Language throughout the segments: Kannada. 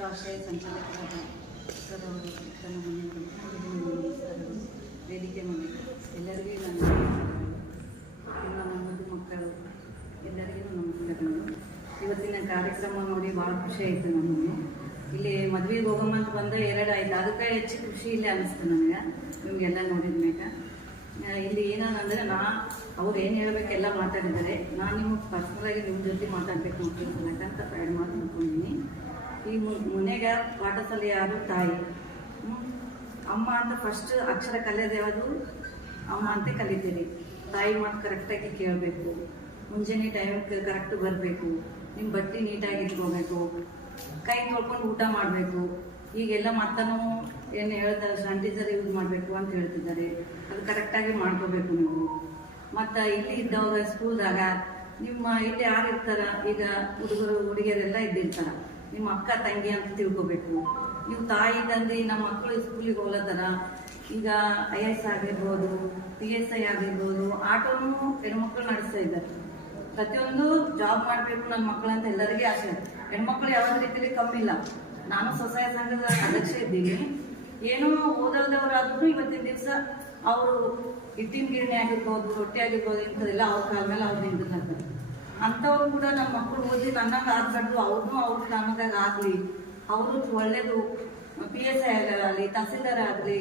ರಾಷ್ಟ್ರೀಯ ಸಂಚಾಲಕರಾದ ಸರವರು ತನ್ನ ಮನೆಗಳು ವೇದಿಕೆ ಮನೆ ಎಲ್ಲರಿಗೂ ನನ್ನ ಮಕ್ಕಳು ಎಲ್ಲರಿಗೂ ನಮಸ್ಕಾರಗಳು. ಇವತ್ತಿನ ಕಾರ್ಯಕ್ರಮ ನೋಡಿ ಭಾಳ ಖುಷಿ ಆಯಿತು. ನಮಗೆ ಇಲ್ಲಿ ಮದುವೆಗೆ ಹೋಗಮ್ಮ ಅಂತ ಬಂದ 2 ಆಯ್ತು, ಅದಕ್ಕೆ ಹೆಚ್ಚು ಖುಷಿ ಇಲ್ಲೇ ಅನ್ನಿಸ್ತು ನನಗೆ. ನಿಮಗೆಲ್ಲ ನೋಡಿದ್ಮೇಕ ಇಲ್ಲಿ ಏನಂದರೆ ಅವ್ರು ಏನು ಹೇಳಬೇಕೆಲ್ಲ ಮಾತಾಡಿದ್ದಾರೆ. ನಾನು ನಿಮಗೆ ಪರ್ಸ್ನಲಾಗಿ ನಿಮ್ಮ ಜೊತೆ ಮಾತಾಡಬೇಕು ಅಂತ 2 ಮಾತು ಅಂದ್ಕೊಂಡಿದ್ದೀನಿ. ಈ ಮನೆಗೆ ಪಾಠಶಾಲೆ ಯಾರು ತಾಯಿ, ಅಮ್ಮ ಅಂತ ಫಸ್ಟ್ ಅಕ್ಷರ ಕಲಿಯೋದು ಯಾವುದು ಅಮ್ಮ ಅಂತ ಕಲಿತೀರಿ. ತಾಯಿ ಮಾತು ಕರೆಕ್ಟಾಗಿ ಕೇಳಬೇಕು, ಮುಂಜಾನೆ ಟೈಮಿಗೆ ಕರೆಕ್ಟ್ ಬರಬೇಕು, ನಿಮ್ಮ ಬಟ್ಟೆ ನೀಟಾಗಿ ಇಟ್ಕೋಬೇಕು, ಕೈ ತೊಳ್ಕೊಂಡು ಊಟ ಮಾಡಬೇಕು. ಈಗೆಲ್ಲ ಮಾತನೂ ಏನು ಹೇಳ್ತಾರೆ, ಸ್ಯಾನಿಟೈಸರ್ ಯೂಸ್ ಮಾಡಬೇಕು ಅಂತ ಹೇಳ್ತಿದ್ದಾರೆ. ಅದು ಕರೆಕ್ಟಾಗಿ ಮಾಡ್ಕೋಬೇಕು ನೀವು. ಮತ್ತು ಇಲ್ಲಿ ಇದ್ದವಾಗ ಸ್ಕೂಲ್ದಾಗ ನಿಮ್ಮ ಇಲ್ಲಿ ಯಾರು ಇರ್ತಾರ, ಈಗ ಹುಡುಗರು ಹುಡುಗಿಯರೆಲ್ಲ ಇದ್ದಿರ್ತಾರ, ನಿಮ್ಮ ಅಕ್ಕ ತಂಗಿ ಅಂತ ತಿಳ್ಕೊಬೇಕು. ನೀವು ತಾಯಿ ತಂದೆ ನಮ್ಮ ಮಕ್ಕಳು ಸ್ಕೂಲಿಗೆ ಹೋಗ್ಲತ್ತಾರ. ಈಗ IAS ಆಗಿರ್ಬೋದು, PSI ಆಗಿರ್ಬೋದು, ಆಟೋನು ಹೆಣ್ಮಕ್ಳು ನಡೆಸ್ತಾ ಇದ್ದಾರೆ. ಪ್ರತಿಯೊಂದು ಜಾಬ್ ಮಾಡಬೇಕು ನನ್ನ ಮಕ್ಕಳು ಅಂತ ಎಲ್ಲರಿಗೂ ಆಸೆ. ಹೆಣ್ಮಕ್ಳು ಯಾವುದೇ ರೀತಿಯಲ್ಲಿ ಕಮ್ಮಿ ಇಲ್ಲ. ನಾನು ಸ್ವಸಹಾಯ ಸಂಘದ ಅಧ್ಯಕ್ಷ ಇದ್ದೀನಿ. ಏನೋ ಓದೋದವರಾದ್ರೂ ಇವತ್ತಿನ ದಿವಸ ಅವರು ಹಿಟ್ಟಿನ ಗಿರಣಿ ಆಗಿರ್ಬೋದು, ರೊಟ್ಟಿ ಆಗಿರ್ಬೋದು, ಇಂಥದ್ದೆಲ್ಲ ಅವ್ರ ಕಾಲ ಮೇಲೆ ಅವ್ರು ನಿಂತಿರ್ತಾರೆ. ಅಂಥವ್ರು ಕೂಡ ನಮ್ಮ ಮಕ್ಕಳು ಓದಿ ನನ್ನಂಗೆ ಆಗ್ಬಾರ್ದು, ಅವ್ರನ್ನೂ ಅವ್ರ ನಮಗಾಗ ಆಗಲಿ, ಅವರು ಒಳ್ಳೇದು PSI ಆಗಲಿ, ತಹಸೀಲ್ದಾರ್ ಆಗಲಿ,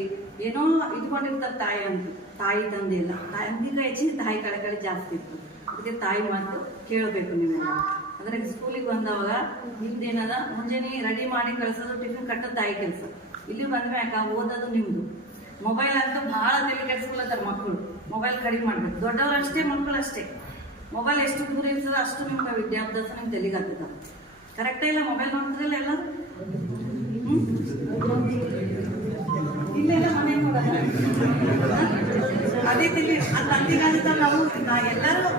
ಏನೋ ಇಟ್ಕೊಂಡಿರ್ತಾರೆ ತಾಯಿ ಅಂತ. ತಾಯಿ ತಂದೆ ಇಲ್ಲ, ತಂದಿಗೆ ಹೆಚ್ಚಿನ ತಾಯಿ ಕಡೆ ಜಾಸ್ತಿ ಇತ್ತು. ಅದಕ್ಕೆ ತಾಯಿ ಮಾತು ಕೇಳಬೇಕು ನೀವೆಲ್ಲ. ಅಂದರೆ ಸ್ಕೂಲಿಗೆ ಬಂದವಾಗ ನಿಮ್ದೇನದ ಮುಂಜಾನೆ ರೆಡಿ ಮಾಡಿ ಕಳಿಸೋದು, ಟಿಫಿನ್ ಕಟ್ಟೋದು ತಾಯಿ ಕೆಲಸ. ಇಲ್ಲಿ ಬಂದ್ಮ್ಯಾಕ ಓದೋದು ನಿಮ್ಮದು. ಮೊಬೈಲ್ ಅಂತೂ ಭಾಳ ತಲೆ ಕೆಡಿಸ್ಕೊಳತ್ತಾರೆ ಮಕ್ಕಳು. ಮೊಬೈಲ್ ಕಡಿಮೆ ಮಾಡಬೇಕು. ದೊಡ್ಡವರು ಅಷ್ಟೇ, ಮಕ್ಕಳು ಅಷ್ಟೇ. ಮೊಬೈಲ್ ಎಷ್ಟು ದೂರ ಇರ್ತದೆ ಅಷ್ಟು ನಿಮ್ಗೆ ವಿದ್ಯಾಭ್ಯಾಸ ನಿಮ್ಗೆ ತಲೆಗೆ ಆಗ್ತದೆ. ಕರೆಕ್ಟೇ ಇಲ್ಲ ಮೊಬೈಲ್ ನೋಡ್ತಿರಲ್ಲ ಎಲ್ಲ ಇಲ್ಲೆಲ್ಲ ಮನೆ ನೋಡೋದು ಅದೇ ತಿಳಿ. ಅದು ಅಂದಿಗಾದ ನಾವು ಎಲ್ಲರೂ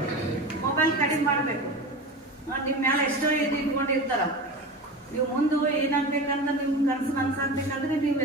ಮೊಬೈಲ್ ಕಡಿಮೆ ಮಾಡಬೇಕು. ನಿಮ್ಮ ಮೇಲೆ ಎಷ್ಟೋ ಇದು ಇಟ್ಕೊಂಡಿರ್ತಾರ. ನೀವು ಮುಂದೆ ಏನಾಗಬೇಕಂತ ನಿಮ್ಮ ಕನಸು ನನಸಾಗಬೇಕಾದ್ರೆ ನೀವು